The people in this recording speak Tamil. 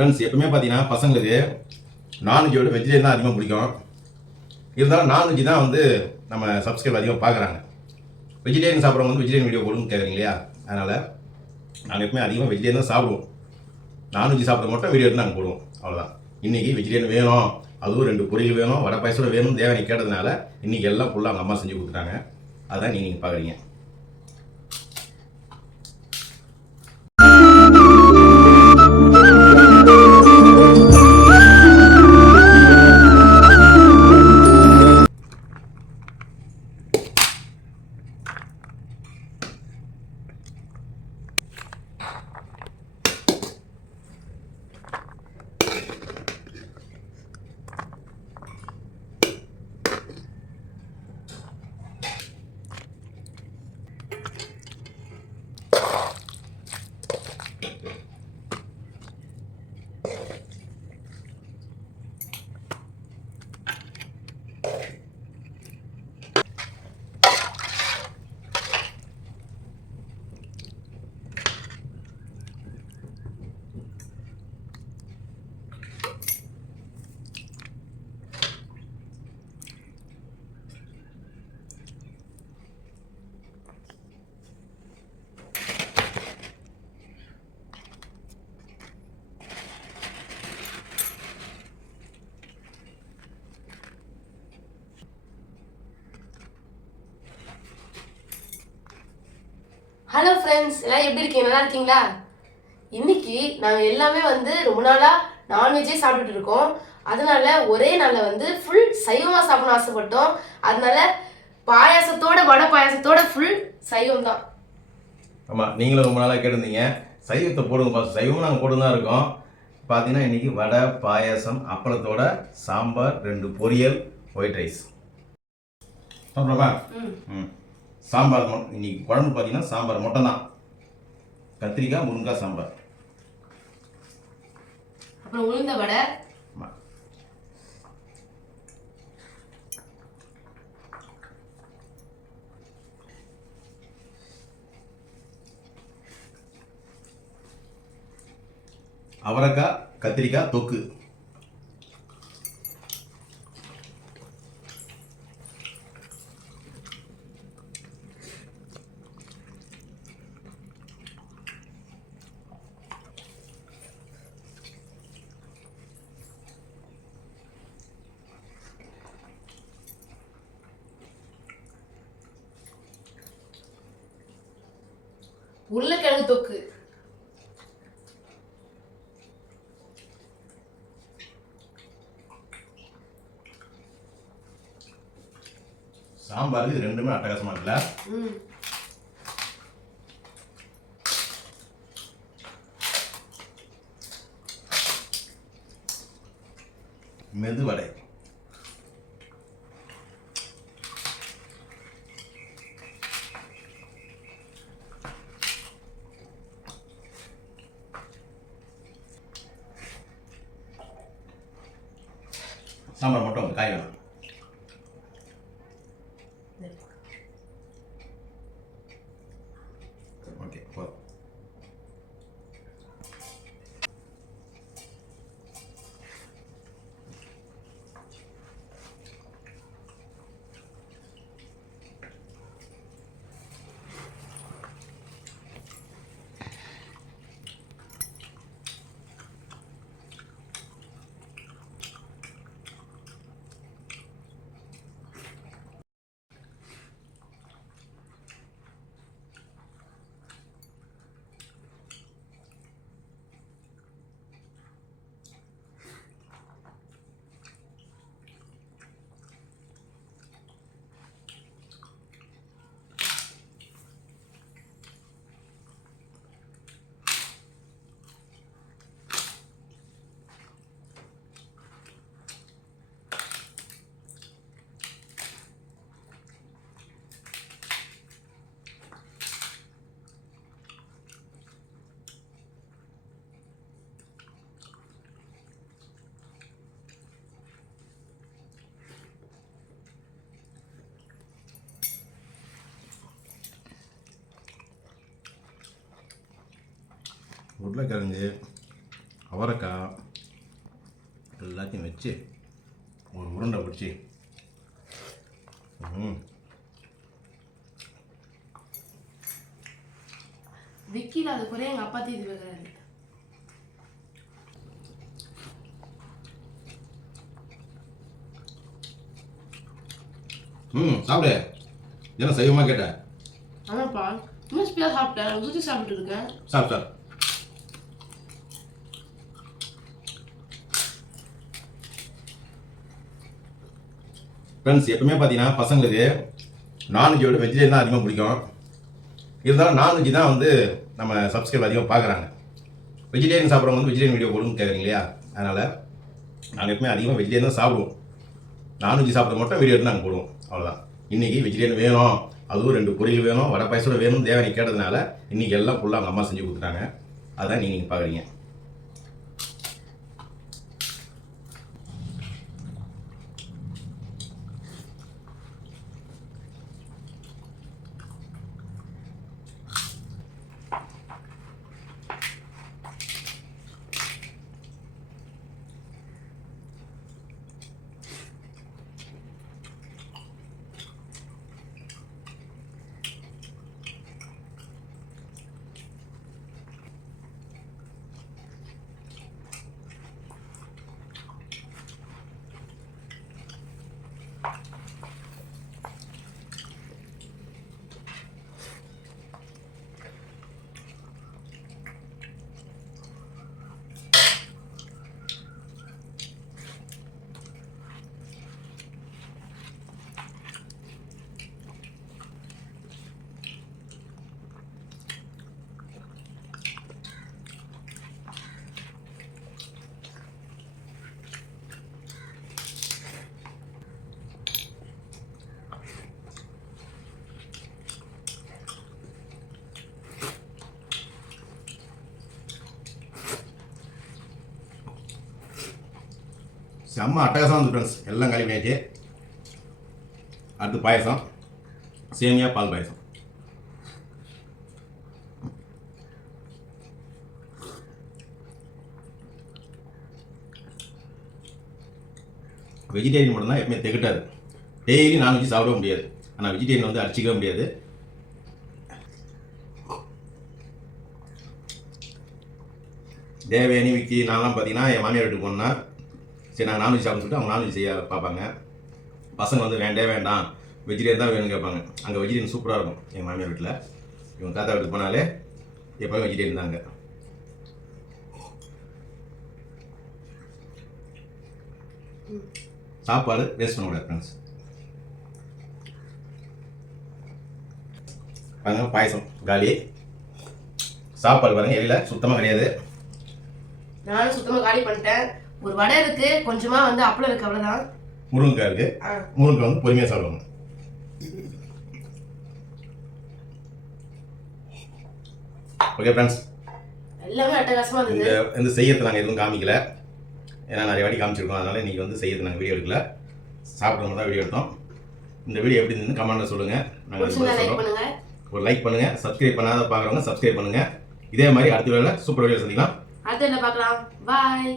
ஃப்ரெண்ட்ஸ் எப்பவுமே பார்த்தீங்கன்னா பசங்களுக்கு நான்வெஜ்ஜோட வெஜிடேரியன் தான் அதிகமாக பிடிக்கும். இருந்தாலும் நான்வெஜ் தான் வந்து நம்ம சப்ஸ்கிரைப் அதிகமாக பார்க்குறாங்க வெஜிடேரியன் சாப்பிட்றவங்க வந்து வெஜிடேரியன் வீடியோ போடுன்னு கேட்குறீங்க இல்லையா? அதனால் நாங்கள் எப்பவுமே அதிகமாக வெஜிடேரியன் தான் சாப்பிடுவோம். நான்வெஜ் சாப்பிட மட்டும் வீடியோ எடுத்து நாங்கள் போடுவோம். அவ்வளோதான் இன்றைக்கி வெஜிடேரியன் வேணும். அதுவும் ரெண்டு பொரியல் வேணும். வடை பாயசோட வேணும் தேவனை கேட்டதுனால இன்றைக்கி எல்லாம் ஃபுல்லாக அவங்க அம்மா செஞ்சு கொடுத்துட்டாங்க. அதான் நீங்கள் நீங்கள் பார்க்குறீங்க ஹலோ ஃப்ரெண்ட்ஸ் எல்லாம் எப்படி இருக்கீங்க? நல்லா இருக்கீங்களா? இன்னைக்கு நாங்கள் எல்லாமே வந்து ரொம்ப நாளாக நான்வெஜ்ஜே சாப்பிட்டுட்டு இருக்கோம். அதனால ஒரே நாளில் வந்து ஃபுல் சைவமாக சாப்பிடணும்னு ஆசைப்பட்டோம். அதனால பாயாசத்தோட வடை பாயாசத்தோட ஃபுல் சைவம் தான். ஆமாம் நீங்களும் ரொம்ப நாளாக கேட்டிருந்தீங்க. சைவத்தை போடுங்க பாஸ் சைவமும் நாங்கள் போட்டு தான் இருக்கோம். பார்த்தீங்கன்னா இன்றைக்கி வடை பாயாசம் அப்பளத்தோட சாம்பார் ரெண்டு பொரியல் ஒயிட் ரைஸ் சாப்பிட்றோமா ம். ம். சாம்பார் இன்னைக்கு குழம்பு பார்த்தீங்கன்னா சாம்பார் மட்டும் தான் கத்திரிக்காய் முருங்காய் சாம்பார். அப்புறம் உளுந்த வடை. அவரைக்காய் கத்திரிக்காய் தொக்கு. உருளைக்கிழங்கு தொக்கு. சாம்பாருக்கு இது ரெண்டுமே அட்டகாசமா இருக்குல்ல? மெதுவடை. சாம்பார் மட்டும் காய் வேணும் ஓகே போதும் உருளைக்கிழங்கு அவரைக்காய் எல்லாத்தையும் வச்சு ஒரு உருண்டை பிடிச்சி ம். விக்கில அது குறைய எங்க அப்பா தீதி வைக்கிறாரு. ம் சாப்பிடு. என்ன சைவமாக கேட்ட? ஆமாப்பா. இன்னும் சாப்பிட்டேன். ருசி சாப்பிட்டு இருக்கேன். சாப்பிட்டு ஃப்ரெண்ட்ஸ் எப்பவுமே பார்த்தீங்கன்னா பசங்களுக்கு நான்வெஜ்ஜோட வெஜிடேரியன் தான் அதிகமாக பிடிக்கும். இருந்தாலும் நான்வெஜ் தான் வந்து நம்ம சப்ஸ்கிரைப் அதிகமாக பார்க்குறாங்க. வெஜிடேரியன் சாப்பிட்றவங்க வந்து வெஜிடேரியன் வீடியோ போடுன்னு கேட்குறீங்க இல்லையா? அதனால் நாங்கள் எப்பவுமே அதிகமாக வெஜிடேரியன் தான் சாப்பிடுவோம். நான்வெஜ் சாப்பிட மட்டும் வீடியோ எடுத்து நாங்கள் போடுவோம். அவ்வளோதான் இன்றைக்கி வெஜிடேரியன் வேணும். அதுவும் ரெண்டு பொரியல் வேணும். வடை பாயசோட வேணும் தேவனை கேட்டதுனால இன்றைக்கி எல்லாம் ஃபுல்லாக அவங்க அம்மா செஞ்சு கொடுத்துட்டாங்க. அதான் நீங்கள் பார்க்குறீங்க செம்ம அட்டகாசம் வந்து ஃப்ரெண்ட்ஸ் எல்லாம் காலி பண்ணியாச்சு அடுத்து பாயசம். சேமியா பால் பாயசம். வெஜிடேரியன் மட்டும்தான் எப்பவுமே திகட்டாது. டெய்லி நான்வெஜ் சாப்பிட முடியாது. ஆனால் வெஜிடேரியன் வந்து அடிச்சிக்கவே முடியாது. தேவயானி விக்கி நான்லாம் பார்த்தீங்கன்னா என் மாமியார் வீட்டுக்கு போனேன்னா சரி நாங்கள் நான்வெஜ் சாப்பிட சொல்லிட்டு அவங்க நான்வெஜ் செய்ய பார்ப்பாங்க. பசங்க வந்து வேண்டே வேண்டாம். வெஜிடேரியன் தான் வேணும்னு கேட்பாங்க. அங்கே வெஜிடேரியன் சூப்பராக இருக்கும். எங்கள் மாமியார் வீட்டில் இவங்க தாத்தா வீட்டுக்கு போனாலே எப்போவும் வெஜிடேரியன் தாங்க. சாப்பாடு வேஸ்ட் பண்ணக்கூடாது ஃப்ரெண்ட்ஸ் பாருங்க பாயசம் காலி. சாப்பாடு பாருங்க இலையில சுத்தமாக கிடையாது. நானும் சுத்தமாக காலி பண்ணிட்டேன். ஒரு வடை இருக்கு கொஞ்சமா வந்து அப்பளம் இருக்கு அவ்வளவுதான். முருங்கைக்காய் இருக்கு. ஆ, முருங்கை வந்து பொறுமையாக சாப்பிடுவாங்க ஓகே ஃப்ரெண்ட்ஸ் எல்லாமே அட்டகாசமா இருந்தது. இந்த செய்யறது நாங்கள் எதுவும் காமிக்கல. ஏன்னா நிறைய வாட்டி காமிச்சிருக்கோம். அதனால இன்னைக்கு வந்து செய்யறது நாங்கள் வீடியோ எடுக்கல. சாப்பிட்றவங்க தான் வீடியோ எடுத்தோம். இந்த வீடியோ எப்படி இருந்துன்னு கமெண்ட்ல சொல்லுங்க. நாங்கள் ஒரு லைக் பண்ணுங்க. சப்ஸ்கிரைப் பண்ணாத பார்க்குறவங்க சப்ஸ்கிரைப் பண்ணுங்க. இதே மாதிரி அடுத்த வேலை சூப்பர் வீடியோ சந்திக்கலாம். அடுத்த என்ன பார்க்கலாம்? பாய்